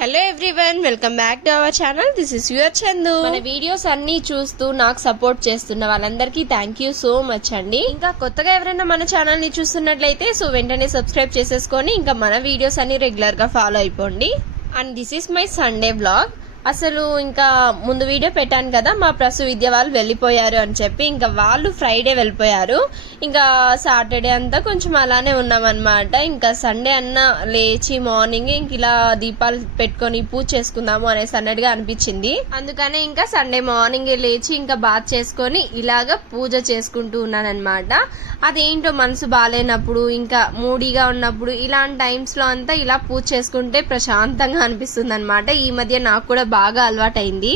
Hello everyone, welcome back to our channel. This is your Chandu. మన videos అన్ని చూస్తూ నాకు సపోర్ట్ చేస్తున్న వాళ్ళందరికీ థ్యాంక్ యూ సో మచ్ అండి. ఇంకా కొత్తగా ఎవరైనా మన ఛానల్ ని చూస్తున్నట్లయితే వెంటనే సబ్స్క్రైబ్ చేసేసుకొని ఇంకా మన వీడియోస్ అన్ని రెగ్యులర్ గా ఫాలో అయిపోండి. And this is my Sunday blog. అసలు ఇంకా ముందు వీడియో పెట్టాను కదా, మా ప్రసు విద్య వాళ్ళు వెళ్ళిపోయారు అని చెప్పి. ఇంకా వాళ్ళు ఫ్రైడే వెళ్ళిపోయారు. ఇంకా సాటర్డే అంతా కొంచెం అలానే ఉన్నామన్నమాట. ఇంకా సండే అన్న లేచి మార్నింగ్ ఇంక ఇలా దీపాలు పెట్టుకొని పూజ చేసుకుందాము అనేసి అన్నట్టుగా అనిపించింది. అందుకనే ఇంకా సండే మార్నింగ్ లేచి ఇంకా బాత్ చేసుకొని ఇలాగా పూజ చేసుకుంటూ ఉన్నాను అనమాట. అదేంటో మనసు బాగాలేనప్పుడు, ఇంకా మూడీగా ఉన్నప్పుడు, ఇలాంటి టైమ్స్ లో అంతా ఇలా పూజ చేసుకుంటే ప్రశాంతంగా అనిపిస్తుంది అనమాట. ఈ మధ్య నాకు కూడా బాగా అలవాటైంది.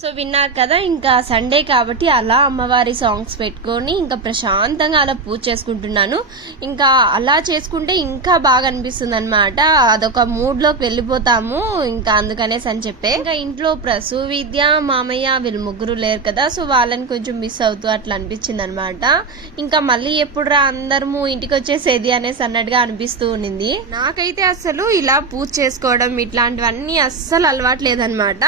సో విన్నారు కదా, ఇంకా సండే కాబట్టి అలా అమ్మవారి సాంగ్స్ పెట్టుకొని ఇంకా ప్రశాంతంగా అలా పూజ చేసుకుంటున్నాను. ఇంకా అలా చేసుకుంటే ఇంకా బాగా అనిపిస్తుంది అనమాట. అదొక మూడ్ లోకి వెళ్ళిపోతాము. ఇంకా అందుకనేసి అని చెప్పే ఇంకా ఇంట్లో ప్రసు విద్య మామయ్య వీళ్ళు ముగ్గురు లేరు కదా, సో వాళ్ళని కొంచెం మిస్ అవుతూ అట్లా అనిపించింది అనమాట. ఇంకా మళ్ళీ ఎప్పుడు రా అందరము ఇంటికి వచ్చేసేది అనేసి అన్నట్టుగా అనిపిస్తూ ఉండింది. నాకైతే అసలు ఇలా పూజ చేసుకోవడం ఇట్లాంటివన్నీ అస్సలు అలవాటు లేదనమాట.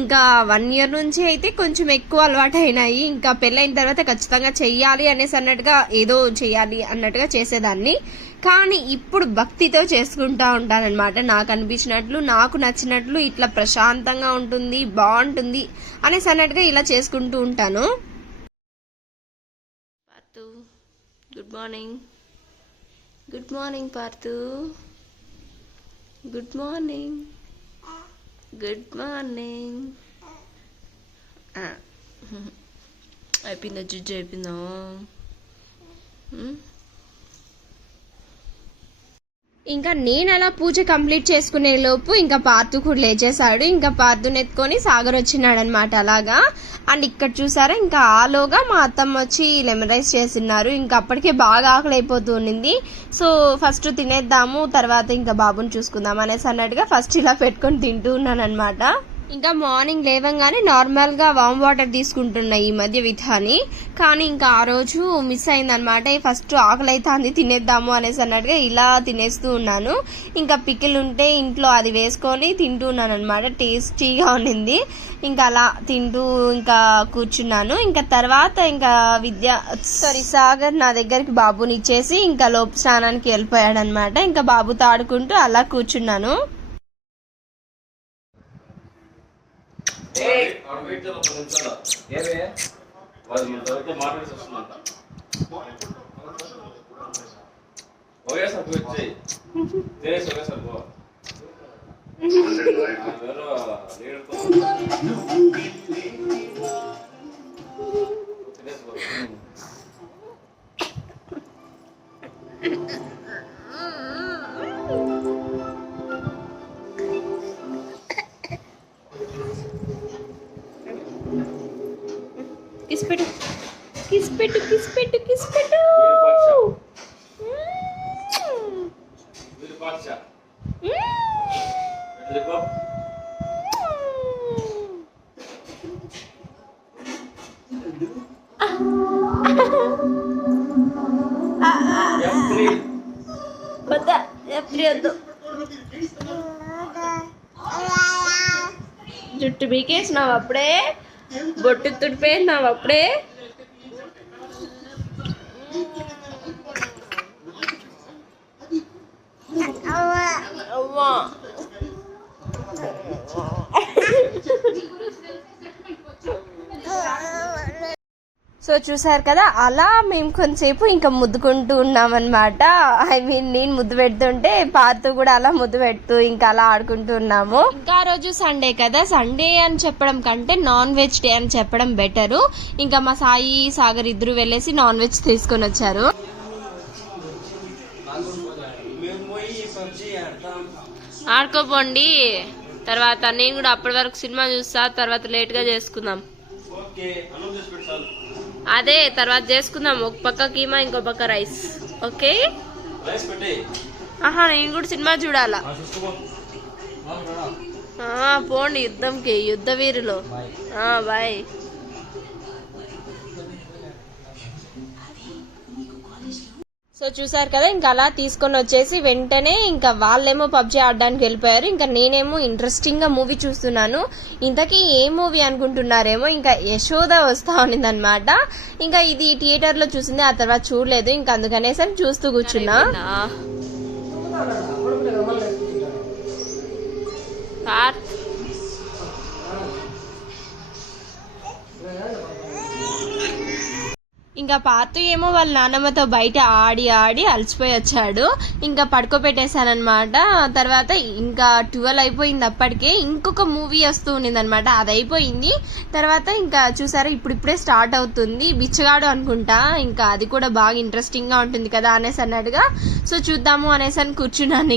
ఇంకా 1 year నుంచి అయితే కొంచెం ఎక్కువ అలవాటు అయినాయి. ఇంకా పెళ్ళైన తర్వాత ఖచ్చితంగా చెయ్యాలి అనేసి అన్నట్టుగా ఏదో చెయ్యాలి అన్నట్టుగా చేసేదాన్ని. కానీ ఇప్పుడు భక్తితో చేసుకుంటా ఉంటానన్నమాట. నాకు అనిపించినట్లు, నాకు నచ్చినట్లు, ఇట్లా ప్రశాంతంగా ఉంటుంది, బాగుంటుంది అనేసి అన్నట్టుగా ఇలా చేసుకుంటూ ఉంటాను. Partha, good morning. Good morning Partha. Good morning. Good morning. అయిపోయిందా జుజ్జు? అయిపోయిందా? ఇంకా నేను అలా పూజ కంప్లీట్ చేసుకునే లోపు ఇంకా పార్థు కూడా లేచేశాడు. ఇంకా పార్థుని ఎత్తుకొని సాగర్ వచ్చినాడు అనమాట అలాగా. అండ్ ఇక్కడ చూసారా, ఇంకా ఆలోగా మా అత్తమ్మ వచ్చి లెమన్ రైస్ చేసినారు. ఇంకా అప్పటికే బాగా ఆకలి అయిపోతూ ఉండింది. సో ఫస్ట్ తినేద్దాము, తర్వాత ఇంకా బాబుని చూసుకుందాం అనేసి అన్నట్టుగా ఫస్ట్ ఇలా పెట్టుకొని తింటూ ఉన్నాను అనమాట. ఇంకా మార్నింగ్ లేవంగానే నార్మల్ గా వామ్ వాటర్ తీసుకుంటున్నా ఈ మధ్య విధాని. కానీ ఇంకా ఆ రోజు మిస్ అయిందనమాట. ఫస్ట్ ఆకలి అయితే తినేద్దాము అనేసి అన్నట్టుగా ఇలా తినేస్తూ ఉన్నాను. ఇంకా పికిల్ ఉంటే ఇంట్లో అది వేసుకొని తింటూ ఉన్నాను అనమాట. టేస్టీగా ఉండింది. ఇంకా అలా తింటూ ఇంకా కూర్చున్నాను. ఇంకా తర్వాత ఇంకా సాగర్ నా దగ్గరికి బాబుని ఇచ్చేసి ఇంకా లోపు స్నానానికి వెళ్ళిపోయాడు అనమాట. ఇంకా బాబుతో ఆడుకుంటూ అలా కూర్చున్నాను. కిస్ పెట్టు, కిస్ పెట్టు, కిస్ పెట్టు, కిస్ పెట్టు. జుట్టు బీకేసినావు అప్పుడే, బొట్టు తుడిపోయినావు అప్పుడే. సో చూసారు కదా, అలా మేము కొంతసేపు ఇంకా ముద్దుకుంటూ ఉన్నామన్నమాట. నేను ముద్దు పెడుతుంటే పార్థు కూడా అలా ముద్దు పెడుతూ ఇంకా అలా ఆడుకుంటూ ఉన్నాము. ఇంకా రోజు సండే కదా, సండే అని చెప్పడం కంటే నాన్ వెజ్ డే అని చెప్పడం బెటరు. ఇంకా మా సాయి సాగర్ ఇద్దరు వెళ్ళేసి నాన్ వెజ్ తీసుకొని వచ్చారు. ఆడుకోపోండి. తర్వాత నేను కూడా అప్పటి వరకు సినిమా చూస్తా, తర్వాత లేట్ గా చేసుకుందాం. అదే తర్వాత చేసుకుందాం, ఒక పక్క కీమా ఇంకో పక్క రైస్. ఓకే. ఆహా నేను కూడా సినిమా చూడాలా. పోండి యుద్ధంకి, యుద్ధ వీరులు. బాయ్. సో చూసారు కదా, ఇంకా అలా తీసుకొని వచ్చేసి వెంటనే ఇంకా వాళ్ళేమో పబ్జీ ఆడడానికి వెళ్ళిపోయారు. ఇంకా నేనేమో ఇంట్రెస్టింగ్ గా మూవీ చూస్తున్నాను. ఇంతకీ ఏ మూవీ అనుకుంటున్నారేమో, ఇంకా యశోద వస్తా ఉన్నింది అనమాట. ఇంకా ఇది థియేటర్ లో చూసింది, ఆ తర్వాత చూడలేదు. ఇంకా అందుకనేసరి చూస్తూ కూర్చున్నా. ఇంకా పాతు ఏమో వాళ్ళ నాన్నమ్మతో బయట ఆడి ఆడి అలసిపోయి వచ్చాడు. ఇంకా పడుకోబెట్టేశానమాట. తర్వాత ఇంకా 12 అయిపోయింది. అప్పటికే ఇంకొక మూవీ వస్తూ ఉన్నింది అనమాట, అది అయిపోయింది. తర్వాత ఇంకా చూసారా ఇప్పుడిప్పుడే స్టార్ట్ అవుతుంది, బిచ్చగాడు అనుకుంటా. ఇంకా అది కూడా బాగా ఇంట్రెస్టింగ్ గా ఉంటుంది కదా అనేసి అన్నట్టుగా, సో చూద్దాము అనేసి అని కూర్చున్నాను.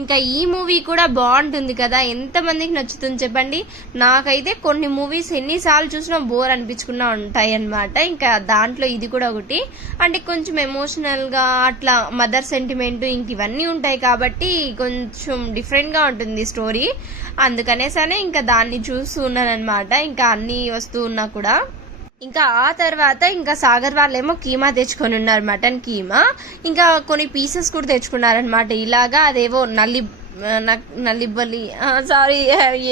ఇంకా ఈ మూవీ కూడా బాగుంటుంది కదా, ఎంతమందికి నచ్చుతుంది చెప్పండి. నాకైతే కొన్ని మూవీస్ ఎన్నిసార్లు చూసినా బోర్ అనిపించుకున్నా ఉంటాయి అన్నమాట. ఇంకా దాంట్లో ఇది కూడా ఒకటి. అంటే కొంచెం ఎమోషనల్ గా అట్లా మదర్ సెంటిమెంట్ ఇంక ఇవన్నీ ఉంటాయి కాబట్టి కొంచెం డిఫరెంట్ గా ఉంటుంది స్టోరీ. అందుకనేసనే ఇంకా దాన్ని చూస్తూ ఉన్నాను అనమాట. ఇంకా అన్ని వస్తూ ఉన్నా కూడా. ఇంకా ఆ తర్వాత ఇంకా సాగర్ వాళ్ళేమో కీమా తెచ్చుకొని ఉన్నారు, మటన్ కీమా. ఇంకా కొన్ని పీసెస్ కూడా తెచ్చుకున్నారనమాట. ఇలాగా అదేవో నల్లిబల్లి సారీ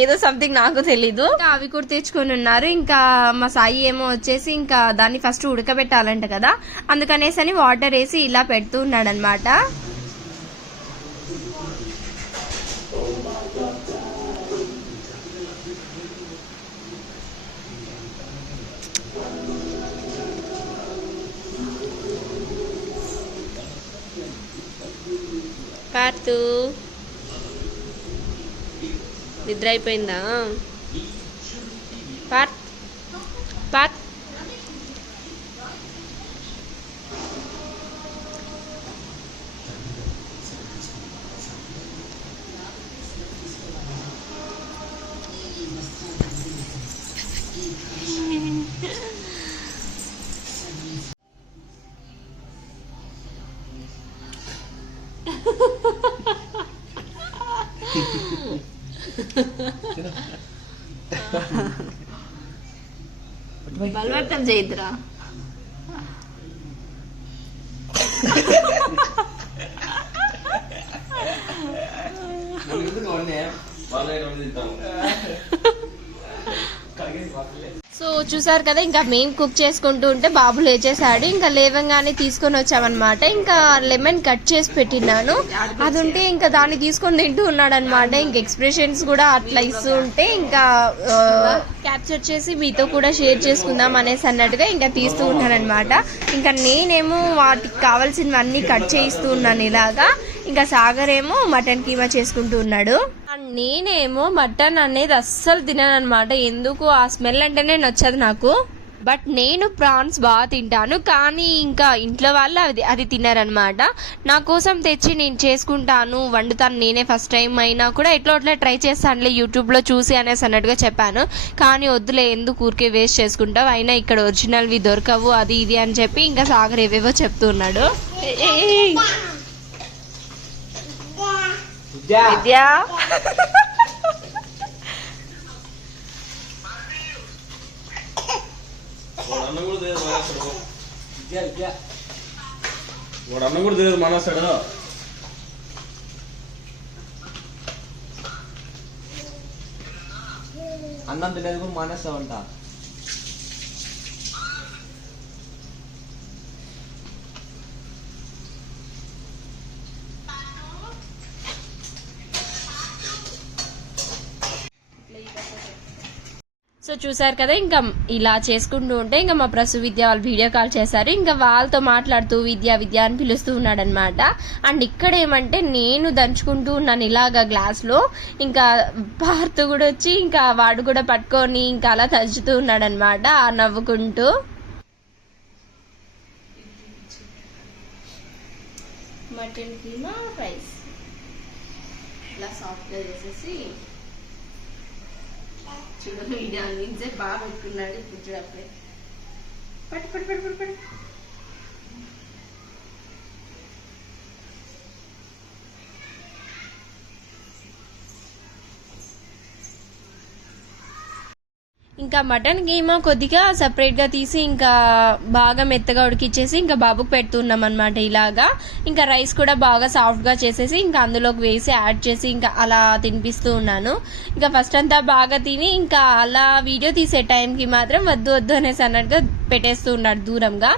ఏదో సంథింగ్ నాకు తెలీదు. అవి కూడా తెచ్చుకొని ఉన్నారు. ఇంకా మా సాయి ఏమో వచ్చేసి ఇంకా దాన్ని ఫస్ట్ ఉడకబెట్టాలంట కదా, అందుకనేసని వాటర్ వేసి ఇలా పెడుతూ ఉన్నాడు అనమాట. పార్తు నిద్ర అయిపోయిందా? పార్త్ పార్త్ బలవంతం చేయద్దురా. సో చూసారు కదా, ఇంకా మేము కుక్ చేసుకుంటూ ఉంటే బాబు లేచేసాడు. ఇంకా లేవంగానే తీసుకొని వచ్చామన్నమాట. ఇంకా లెమన్ కట్ చేసి పెట్టినాను, అది ఉంటే ఇంకా దాన్ని తీసుకొని తింటూ ఉన్నాడు అనమాట. ఇంకా ఎక్స్ప్రెషన్స్ కూడా అట్లా ఇస్తూ ఉంటే ఇంకా క్యాప్చర్ చేసి మీతో కూడా షేర్ చేసుకుందాం అనేసి అన్నట్టుగా ఇంకా తీస్తూ ఉన్నాను అనమాట. ఇంకా నేనేమో వాటికి కావాల్సినవన్నీ కట్ చేయిస్తూ ఉన్నాను ఇలాగా. ఇంకా సాగర్ ఏమో మటన్ కీమా చేసుకుంటూ ఉన్నాడు. నేనేమో మటన్ అనేది అస్సలు తినను అనమాట. ఎందుకు ఆ స్మెల్ అంటేనే నచ్చదు నాకు. బట్ నేను ప్రాన్స్ బాగా తింటాను, కానీ ఇంకా ఇంట్లో వాళ్ళు అది తిన్నారనమాట. నా కోసం తెచ్చి నేను చేసుకుంటాను, వండుతాను నేనే. ఫస్ట్ టైం అయినా కూడా ఎట్లా ట్రై చేస్తానులే యూట్యూబ్లో చూసి అనేసి అన్నట్టుగా చెప్పాను. కానీ వద్దులే, ఎందుకు ఊరికే వేస్ట్ చేసుకుంటావు, అయినా ఇక్కడ ఒరిజినల్వి దొరకవు అది ఇది అని చెప్పి ఇంకా సాగర్ ఏవేవో చెప్తున్నాడు. విద్యా వాడు అన్నం కూడా తెలియదు మానేస్తాడు. అన్నం తెలియదు కూడా మానేస్తావంట. సో చూసారు కదా, ఇంకా ఇలా చేసుకుంటూ ఉంటే ఇంకా మా ప్రసు విద్య వాళ్ళు వీడియో కాల్ చేశారు. ఇంకా వాళ్ళతో మాట్లాడుతూ విద్య విద్య అని పిలుస్తూ ఉన్నాడు అనమాట. అండ్ ఇక్కడ ఏమంటే నేను దంచుకుంటూ ఉన్నాను ఇలాగా గ్లాస్లో. ఇంకా పార్తు కూడా వచ్చి ఇంకా వాడు కూడా పట్టుకొని ఇంకా అలా దంచుతూ ఉన్నాడు అనమాట నవ్వుకుంటూ. మటన్ కీమా రైస్ ఇట్లా సాఫ్ట్గా చేసేసి చూడు వీడియో అందించే బాగా పెట్టుకున్నాడు. ఇప్పుడు చూడప్పుడే పట్టు పట్టు పట్టు పట్టు పట్టు. ఇంకా మటన్ కీమా కొద్దిగా సపరేట్గా తీసి ఇంకా బాగా మెత్తగా ఉడికిచ్చేసి ఇంకా బాబుకి పెడుతున్నాం అనమాట ఇలాగా. ఇంకా రైస్ కూడా బాగా సాఫ్ట్గా చేసేసి ఇంకా అందులోకి వేసి యాడ్ చేసి ఇంకా అలా తినిపిస్తూ ఉన్నాను. ఇంకా ఫస్ట్ అంతా బాగా తిని ఇంకా అలా వీడియో తీసే టైంకి మాత్రం వద్దు వద్దు అనేసి అన్నట్టుగా పెట్టేస్తూ ఉన్నాడు దూరంగా.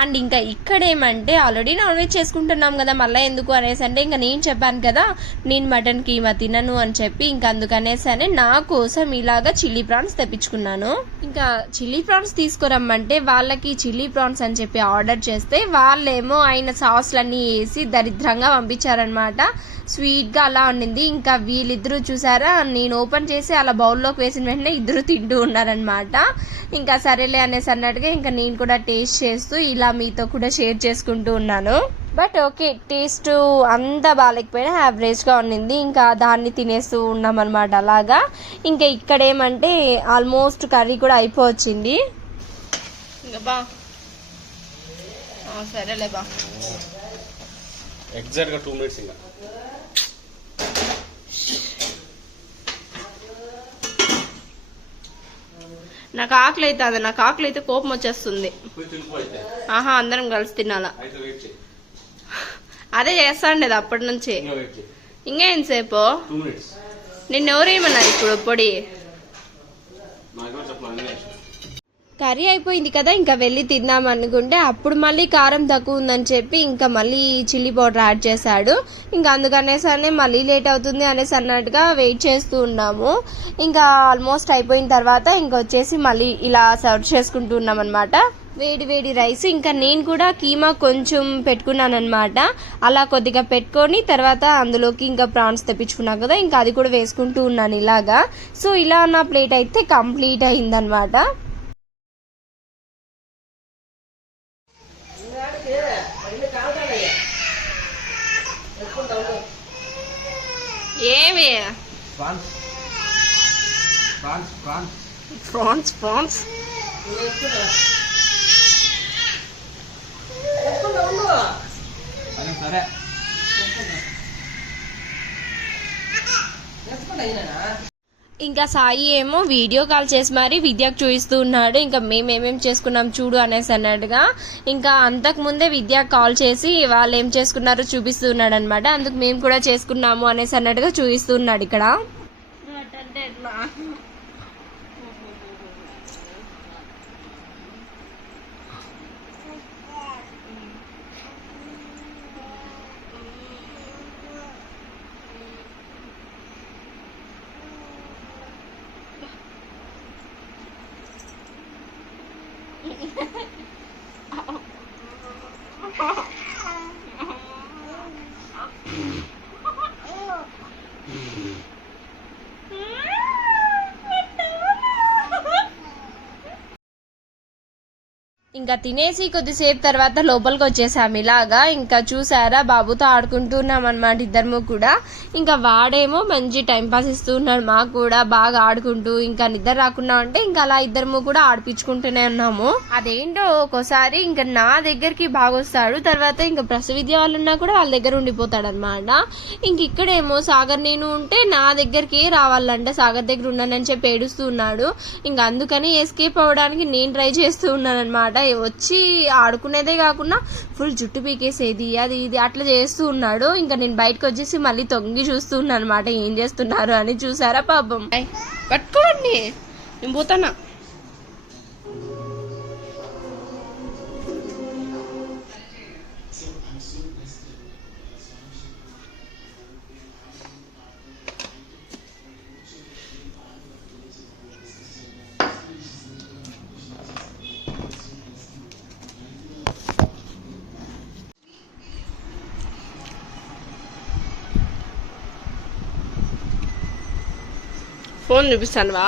అండ్ ఇంకా ఇక్కడ ఏమంటే ఆల్రెడీ నాన్ వెజ్ చేసుకుంటున్నాం కదా మళ్ళీ ఎందుకు అనేసి అంటే ఇంకా నేను చెప్పాను కదా నేను మటన్ కీమా తినను అని చెప్పి ఇంకా అందుకనేసి నా కోసం ఇలాగా చిల్లీ ప్రాన్స్ తెప్పించుకున్నాను. ఇంకా చిల్లీ ప్రాన్స్ తీసుకురమ్మంటే వాళ్ళకి చిల్లీ ప్రాన్స్ అని చెప్పి ఆర్డర్ చేస్తే వాళ్ళేమో ఆయన సాస్లన్నీ వేసి దరిద్రంగా పంపించారనమాట. స్వీట్గా అలా ఉండింది. ఇంకా వీళ్ళిద్దరూ చూసారా నేను ఓపెన్ చేసి అలా బౌల్లోకి వేసిన వెంటనే ఇద్దరు తింటూ ఉన్నారనమాట. ఇంకా సరేలే అనేసి అన్నట్టుగా ఇంకా నేను కూడా టేస్ట్ చేస్తూ ఇలా మీతో కూడా షేర్ చేసుకుంటూ ఉన్నాను. బట్ ఓకే టేస్ట్ అంతా బాగాలేకపోయినా యావరేజ్గా ఉండింది. ఇంకా దాన్ని తినేస్తూ ఉన్నాం అనమాట అలాగా. ఇంకా ఇక్కడ ఏమంటే ఆల్మోస్ట్ కర్రీ కూడా అయిపోవచ్చింది. ఇంకా బా సరేలే బా ఎగ్జాక్ట్గా 2 minutes ఇంకా. నాకు ఆకలి అవుతుంది. నాకు ఆకలి అయితే కోపం వచ్చేస్తుంది. ఆహా అందరం కలిసి తినాలా. అదే చేస్తాండేది అప్పటి నుంచి. ఇంకా ఎంతసేపు నిన్నెవరు ఏమన్నారు ఇప్పుడు పొడి కర్రీ అయిపోయింది కదా ఇంకా వెళ్ళి తిందాం అనుకుంటే అప్పుడు మళ్ళీ కారం తక్కువ ఉందని చెప్పి ఇంకా మళ్ళీ చిల్లీ పౌడర్ యాడ్ చేశాడు. ఇంకా అందుకనేసరి మళ్ళీ లేట్ అవుతుంది అనేసి అన్నట్టుగా వెయిట్ చేస్తూ ఉన్నాము. ఇంకా ఆల్మోస్ట్ అయిపోయిన తర్వాత ఇంకొచ్చేసి మళ్ళీ ఇలా సర్వ్ చేసుకుంటూ ఉన్నాం అనమాట. వేడి వేడి రైస్. ఇంకా నేను కూడా కీమా కొంచెం పెట్టుకున్నాను అనమాట. అలా కొద్దిగా పెట్టుకొని తర్వాత అందులోకి ఇంకా ప్రాన్స్ తెప్పించుకున్నాను కదా ఇంకా అది కూడా వేసుకుంటూ ఉన్నాను ఇలాగా. సో ఇలా నా ప్లేట్ అయితే కంప్లీట్ అయిందనమాట. ఏమి ప్రాన్స్ ప్రాన్స్ సరే ఇంకా సాయి ఏమో వీడియో కాల్ చేసి మరి విద్యకు చూపిస్తూ ఉన్నాడు. ఇంకా మేమేమేం చేసుకున్నాం చూడు అనేసి అన్నట్టుగా. ఇంకా అంతకు ముందే విద్యకు కాల్ చేసి వాళ్ళు ఏం చేసుకున్నారో చూపిస్తూ ఉన్నాడు అనమాట. అందుకు మేము కూడా చేసుకున్నాము అనేసి అన్నట్టుగా చూపిస్తూ ఉన్నాడు ఇక్కడ. ఇంకా తినేసి కొద్దిసేపు తర్వాత లోపలికి వచ్చేసాము ఇలాగా. ఇంకా చూసారా బాబుతో ఆడుకుంటున్నాం అనమాట ఇద్దరము కూడా. ఇంకా వాడేమో మంచి టైం పాస్ ఇస్తూ ఉన్నాడు మాకు కూడా బాగా ఆడుకుంటూ. ఇంకా నిద్ర రాకుండా ఉంటే ఇంకా అలా ఇద్దరము కూడా ఆడిపించుకుంటూనే ఉన్నాము. అదేంటో ఒక్కోసారి ఇంకా నా దగ్గరికి బాగా వస్తాడు, తర్వాత ఇంకా ప్రసవ విద్య వాళ్ళు ఉన్నా కూడా వాళ్ళ దగ్గర ఉండిపోతాడు అనమాట. ఇంక ఇక్కడేమో సాగర్ నేను ఉంటే నా దగ్గరికి రావాలంటే సాగర్ దగ్గర ఉన్నానని చెప్పి ఏడుస్తూ ఉన్నాడు. ఇంకా అందుకని ఎస్కేప్ అవ్వడానికి నేను ట్రై చేస్తూ ఉన్నాను అనమాట. వచ్చి ఆడుకునేదే కాకుండా ఫుల్ జుట్టు పీకేసేది అది ఇది అట్లా చేస్తూ ఉన్నాడు. ఇంకా నేను బయటకు వచ్చేసి మళ్ళీ తొంగి చూస్తూ ఉన్నాను అనమాట ఏం చేస్తున్నారు అని. చూసారా పాపం. పట్టుకోండి నేను పోతానా. ఫోన్ చూపిస్తానువా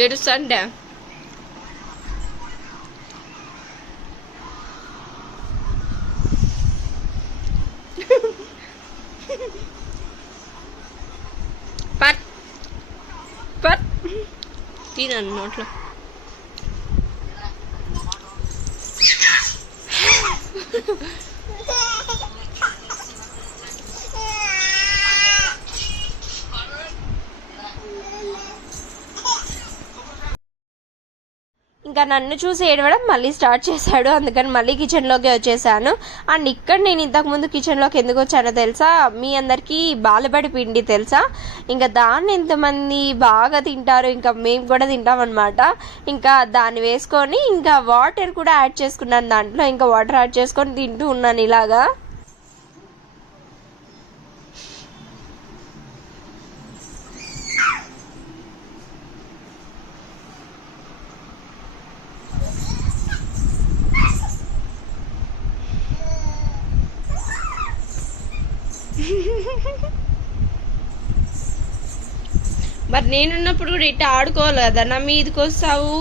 ఏడుస్తాంటే. తినను నోట్లో. ఇంకా నన్ను చూసి ఏడవడం మళ్ళీ స్టార్ట్ చేశాడు. అందుకని మళ్ళీ కిచెన్లోకి వచ్చేసాను. అండ్ ఇక్కడ నేను ఇంతకుముందు కిచెన్లోకి ఎందుకు వచ్చానో తెలుసా? మీ అందరికీ బాలబడి పిండి తెలుసా? ఇంకా దాన్ని ఎంతమంది బాగా తింటారు, ఇంకా మేము కూడా తింటాం అనమాట. ఇంకా దాన్ని వేసుకొని ఇంకా వాటర్ కూడా యాడ్ చేసుకున్నాను దాంట్లో. ఇంకా వాటర్ యాడ్ చేసుకొని తింటూ ఉన్నాను ఇలాగా. మరి నేనున్నప్పుడు కూడా ఇట్లా ఆడుకోవాలి కదా, నా మీదకి వస్తావు.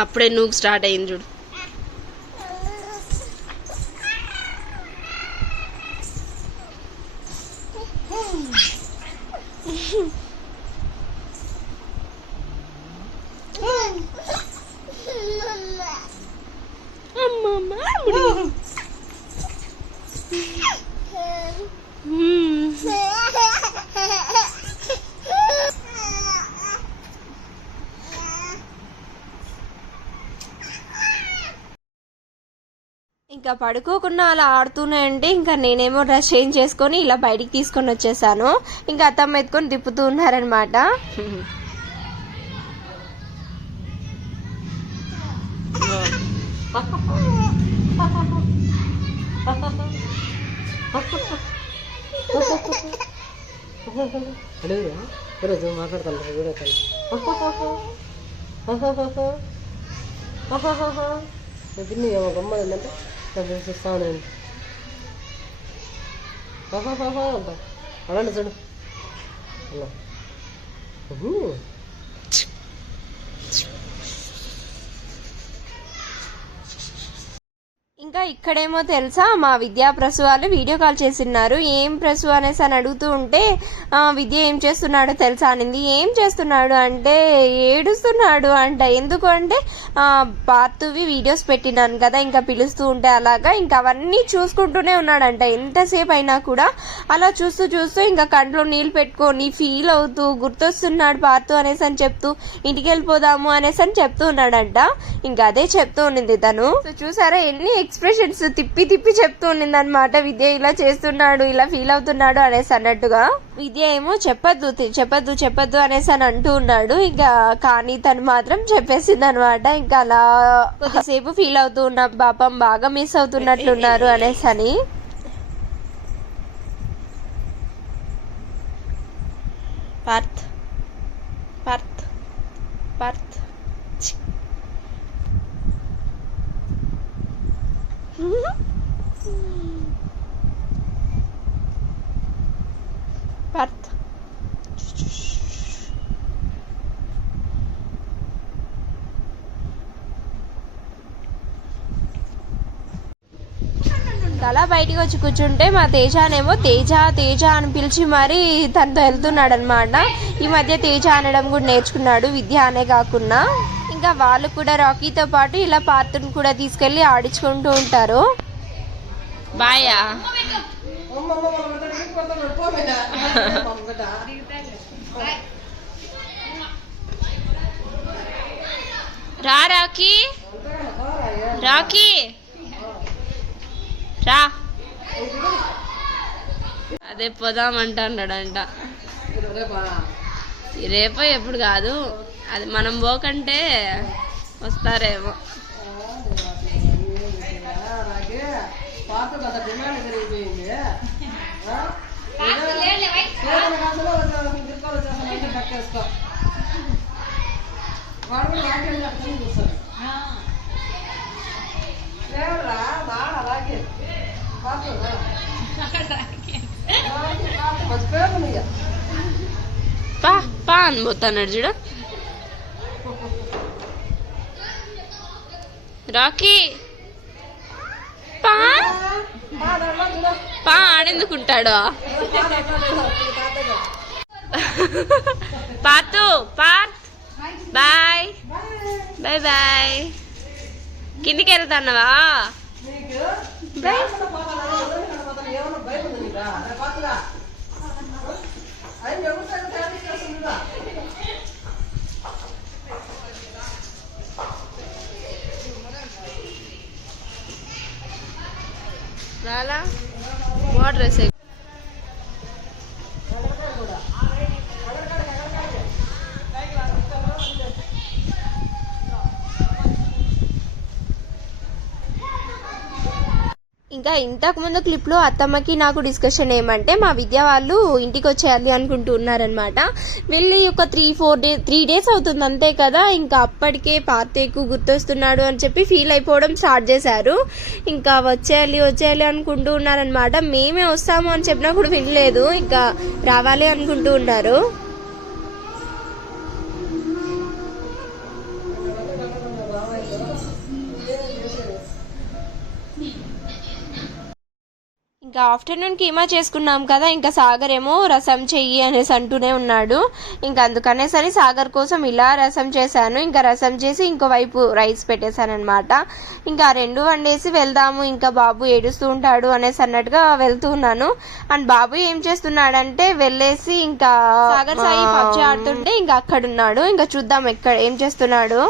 అప్పుడే నువ్వు స్టార్ట్ అయింది చూడు. ఇంకా పడుకోకుండా అలా ఆడుతూనే అంటే ఇంకా నేనేమో డ్రెస్ చేంజ్ చేసుకొని ఇలా బయటికి తీసుకొని వచ్చేసాను. ఇంకా అత్తమ్మ ఎత్తుకొని తిప్పుతూ ఉన్నారనమాట. గమ్మదంటే చూస్తాను నేను. అంట అడండి చూడు. ఇంకా ఇక్కడేమో తెలుసా, మా విద్యా ప్రసు వాళ్ళు వీడియో కాల్ చేసిన్నారు. ఏం ప్రసు అనేసి అని అడుగుతూ ఉంటే విద్య ఏం చేస్తున్నాడో తెలుసా అనింది. ఏం చేస్తున్నాడు అంటే ఏడుస్తున్నాడు అంట. ఎందుకు అంటే పార్తువి వీడియోస్ పెట్టినాను కదా, ఇంకా పిలుస్తూ ఉంటే అలాగా ఇంకా అవన్నీ చూసుకుంటూనే ఉన్నాడంట. ఎంతసేపు అయినా కూడా అలా చూస్తూ చూస్తూ ఇంకా కంట్లో నీళ్ళు పెట్టుకొని ఫీల్ అవుతూ గుర్తొస్తున్నాడు పార్తు అనేసి అని చెప్తూ ఇంటికి వెళ్ళిపోదాము అనేసి అని చెప్తూ ఉన్నాడంట. ఇంకా అదే చెప్తూ ఉండింది తను. సో చూసారా ఎన్ని ఎక్స్ప్రెషన్స్ తిప్పి తిప్పి చెప్తూ ఉండింది అనమాట. విద్య ఇలా చేస్తున్నాడు, ఇలా ఫీల్ అవుతున్నాడు అనేసి అన్నట్టుగా. విద్య ఏమో చెప్పద్దు చెప్పద్దు చెప్పద్దు అనేసి అని అంటూ ఉన్నాడు. ఇంకా కానీ తను మాత్రం చెప్పేసింది అనమాట. ఇంకా అలా కొద్దిసేపు ఫీల్ అవుతూ ఉన్నా, పాపం బాగా మిస్ అవుతున్నట్లున్నారు అనేసి అని. పార్త్ పార్త్ పార్త్ పార్త్ అలా బయటికి వచ్చి కూర్చుంటే మా తేజానేమో తేజ తేజ అని పిలిచి మరి తనతో వెళ్తున్నాడు అనమాట. ఈ మధ్య తేజ అనడం కూడా నేర్చుకున్నాడు, విద్య అనే కాకుండా. ఇంకా వాళ్ళు కూడా రాకీతో పాటు ఇలా పార్తుని కూడా తీసుకెళ్లి ఆడించుకుంటూ ఉంటారు. బాయా రా రాకీ రాకీ రా. అదే పోదామంటాడంట. రేపో ఎప్పుడు కాదు, అది మనం పోకంటే వస్తారేమో. వాడు కూడా రాకేది అర్థం చూస్తాడు లేవరా బాగా రాకేది మర్చిపోయాను ఇక పా పా అని పోతున్నాడు చూడ రాకీ పా పా ఆడెందుకుంటాడు పాతు పాత్ బాయ్ బాయ్ బాయ్ కిందికి వెళ్తాన్నావా బాయ్ ఏమన్నా భయం ఉంది నీకు పాతగా ఆయన ఎవరు చేస్తుందా రాలా వాటర్ వేసే ఇంకా ఇంతకు ముందు క్లిప్లో అత్తమ్మకి నాకు డిస్కషన్ ఏమంటే మా విద్య వాళ్ళు ఇంటికి వచ్చేయాలి అనుకుంటూ ఉన్నారనమాట. వెళ్ళి ఒక 3 డేస్ అవుతుంది అంతే కదా. ఇంకా అప్పటికే పాత ఎక్కువ గుర్తొస్తున్నాడు అని చెప్పి ఫీల్ అయిపోవడం స్టార్ట్ చేశారు. ఇంకా వచ్చేయాలి అనుకుంటూ ఉన్నారనమాట. మేమే వస్తాము అని చెప్పినా కూడా వినలేదు, ఇంకా రావాలి అనుకుంటూ ఉన్నారు. ఇంకా ఆఫ్టర్నూన్ కీమా చేసుకున్నాం కదా, ఇంకా సాగర్ ఏమో రసం చెయ్యి అనేసి అంటూనే ఉన్నాడు. ఇంకా అందుకనేసరి సాగర్ కోసం ఇలా రసం చేశాను. ఇంకా రసం చేసి ఇంకోవైపు రైస్ పెట్టేశాను అనమాట. ఇంకా 2 వండేసి వెళ్దాము, ఇంకా బాబు ఏడుస్తూ ఉంటాడు అనేసి అన్నట్టుగా వెళ్తూ ఉన్నాను. అండ్ బాబు ఏం చేస్తున్నాడంటే వెళ్ళేసి ఇంకా సాగర్ సాయి పబ్జి ఆడుతుంటే ఇంకా అక్కడ ఉన్నాడు. ఇంకా చూద్దాం ఎక్కడ ఏం చేస్తున్నాడు.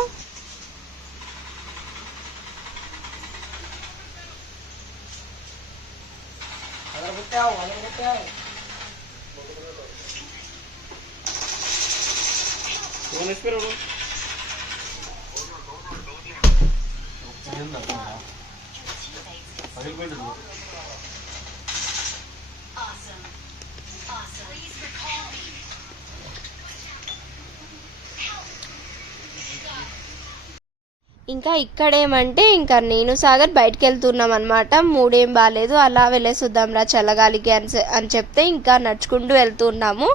ఇంకా ఇక్కడేమంటే ఇంకా నేను సాగర్ బయటకు వెళ్తున్నాం అనమాట. మూడేం బాగాలేదు, అలా వెళ్ళేసొద్దాం రా చల్లగాలికి అని చెప్తే ఇంకా నడుచుకుంటూ వెళ్తున్నాము.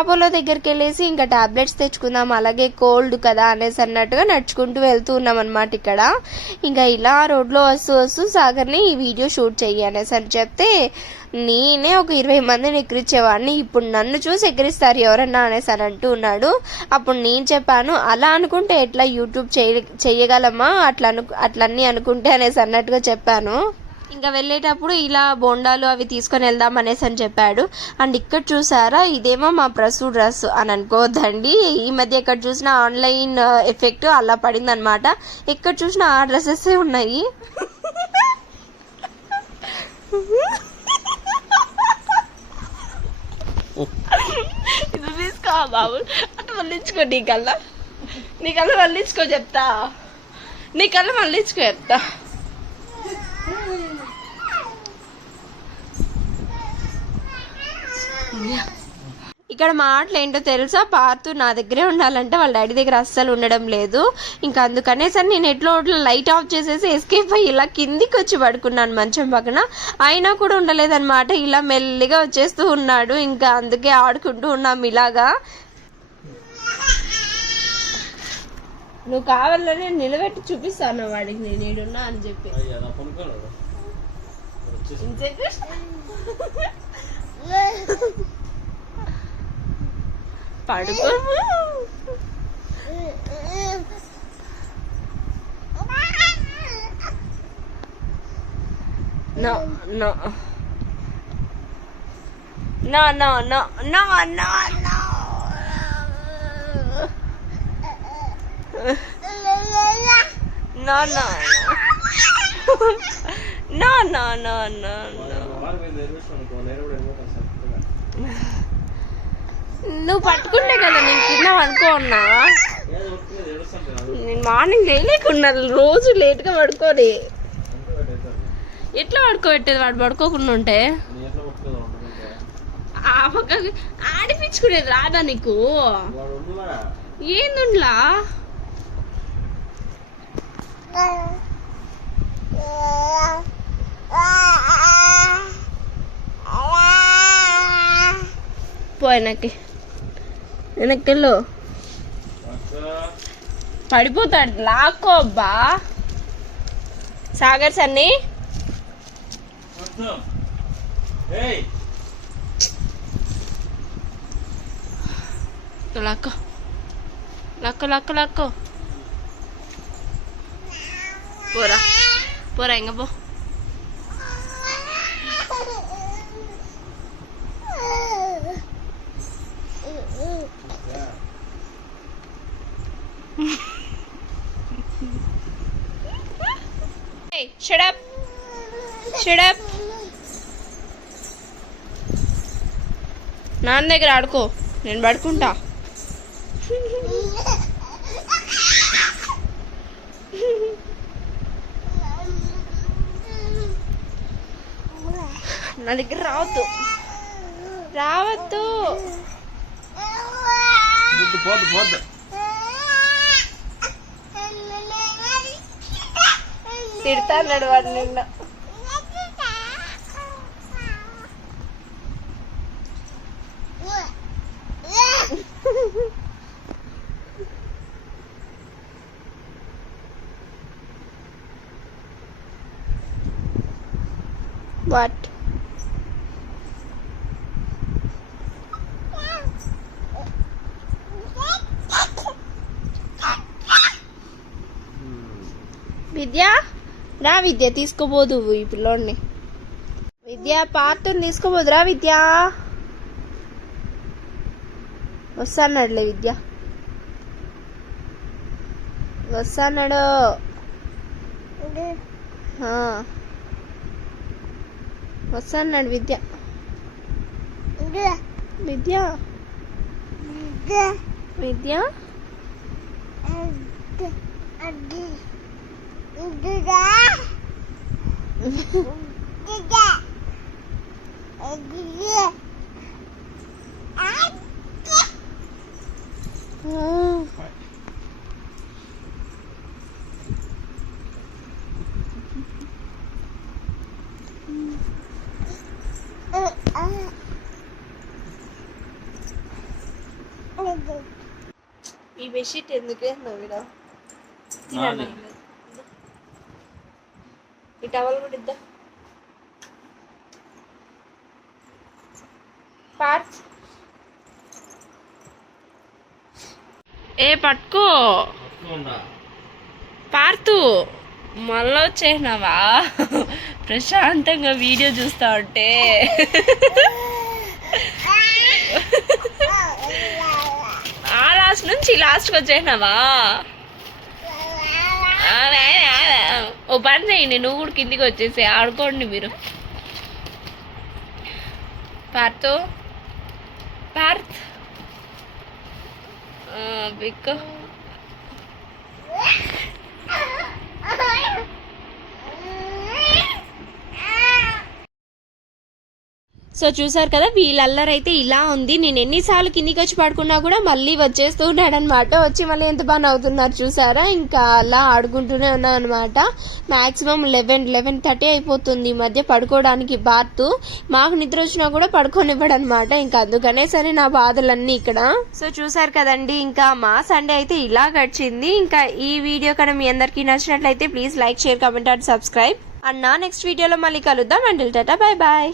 అపోలో దగ్గరికి వెళ్ళేసి ఇంకా టాబ్లెట్స్ తెచ్చుకుందాం, అలాగే కోల్డ్ కదా అనేసి అన్నట్టుగా నడుచుకుంటూ వెళ్తున్నాం అనమాట. ఇక్కడ ఇంకా ఇలా రోడ్లో వస్తూ సాగర్ని ఈ వీడియో షూట్ చెయ్యి అనేసి అని చెప్తే నేనే ఒక 20 మందిని ఎక్కిరించేవాడిని, ఇప్పుడు నన్ను చూసి ఎక్కిరిస్తారు ఎవరన్నా అనేసి అని అంటూ ఉన్నాడు. అప్పుడు నేను చెప్పాను, అలా అనుకుంటే ఎట్లా యూట్యూబ్ చెయ్యగలమా అట్లన్నీ అనుకుంటే అనేసి అన్నట్టుగా చెప్పాను. ఇంకా వెళ్ళేటప్పుడు ఇలా బోండాలు అవి తీసుకొని వెళ్దాం అనేసి అని చెప్పాడు. అండ్ ఇక్కడ చూసారా, ఇదేమో మా ప్రసూ డ్రెస్ అని అనుకోవద్దండి. ఈ మధ్య ఎక్కడ చూసినా ఆన్లైన్ ఎఫెక్ట్ అలా పడింది అనమాట. ఎక్కడ చూసినా ఆ డ్రెస్సెస్ ఉన్నాయి. ఇది తీసుకో బాబు, అటు మళ్ళించుకో, నీ కళ్ళ మళ్ళించుకో చెప్తా, నీ కళ్ళ మళ్ళించుకో చెప్తా. ఇక్కడ మాటలు ఏంటో తెలుసా, పార్తు నా దగ్గరే ఉండాలంటే వాళ్ళ డాడీ దగ్గర అస్సలు ఉండడం లేదు. ఇంకా అందుకనేసరి నేను ఎట్లో లైట్ ఆఫ్ చేసేసి ఎస్కేప్ అయ్యి ఇలా కిందికి వచ్చి పడుకున్నాను మంచం పక్కన. అయినా కూడా ఉండలేదన్నమాట, ఇలా మెల్లిగా వచ్చేస్తూ ఉన్నాడు. ఇంకా అందుకే ఆడుకుంటూ ఉన్నాం ఇలాగా. నువ్వు కావాలని నిలబెట్టి చూపిస్తాను వాడికి నేను ఈడున్నా అని చెప్పి. పడుకో. No, no. No, no, no, no, no, no. No, no, no, no, no, no, no. నువ్వు పట్టుకుంటే కదా నేను తిన్నావు అనుకోన్నా. నేను మార్నింగ్ లేకుండా రోజు లేట్గా పడుకోని. ఎట్లా పడుకోబెట్టేది వాడు పడుకోకుండా ఉంటే? ఆడిపించుకునేది రాదా నీకు? ఏందుండ్లా పో వెనక్కి వెనక్కెళ్ళు పడిపోతాడు లాక్కో అబ్బా సాగర్ సన్ని లాక్కో లాక్కో లాక్కో లాక్కో పోరా పోరా ఇంక పో Hey, shut up. Shut up. నాన్న దగ్గర ఆడుకో నేను పడుకుంటా నా దగ్గర రావద్దు రావద్దు పోద్దు పోద్దు తిడతాడు వాడు నిన్న వాట్ విద్య రా విద్య తీసుకోబోదు ఈ పిల్లోడిని విద్య పార్తుని తీసుకోబోదురా విద్య వస్తాన్నాడులే విద్య వస్తాన్నాడు వస్తాన్నాడు విద్య విద్య విద్య ఈ బెడ్షీట్ ఎందుకు నవ్విడా ఈ టవల్ కూడా ఇద్దా పార్త్ ఏ పట్టుకో పార్తు మళ్ళా వచ్చేసినావా ప్రశాంతంగా వీడియో చూస్తా ఉంటే ఆ లాస్ట్ నుంచి లాస్ట్కి వచ్చేసినావా ఓ పని చేయండి నువ్వు కూడా కిందికి వచ్చేసి ఆడుకోండి మీరు పార్తు పార్త్ బిక్కు సో చూసారు కదా వీళ్ళల్లరైతే ఇలా ఉంది నేను ఎన్నిసార్లు కిందికి వచ్చి పడుకున్నా కూడా మళ్ళీ వచ్చేస్తూ ఉన్నాడు అనమాట వచ్చి మళ్ళీ ఎంత బాగా నవ్వుతున్నారు చూసారా ఇంకా అలా ఆడుకుంటూనే ఉన్నాను అనమాట మాక్సిమం 11:30 అయిపోతుంది ఈ మధ్య పడుకోవడానికి బాత్ మాకు నిద్ర వచ్చినా కూడా పడుకోనివ్వడు అనమాట ఇంకా అందుకనే సరే నా బాధలన్నీ ఇక్కడ సో చూసారు కదండి ఇంకా మా సండే అయితే ఇలా గడిచింది ఇంకా ఈ వీడియో కనుక మీ అందరికీ నచ్చినట్లయితే please like share comment and subscribe and నా నెక్స్ట్ వీడియోలో మళ్ళీ కలుద్దాం అండ్ టాటా బై బాయ్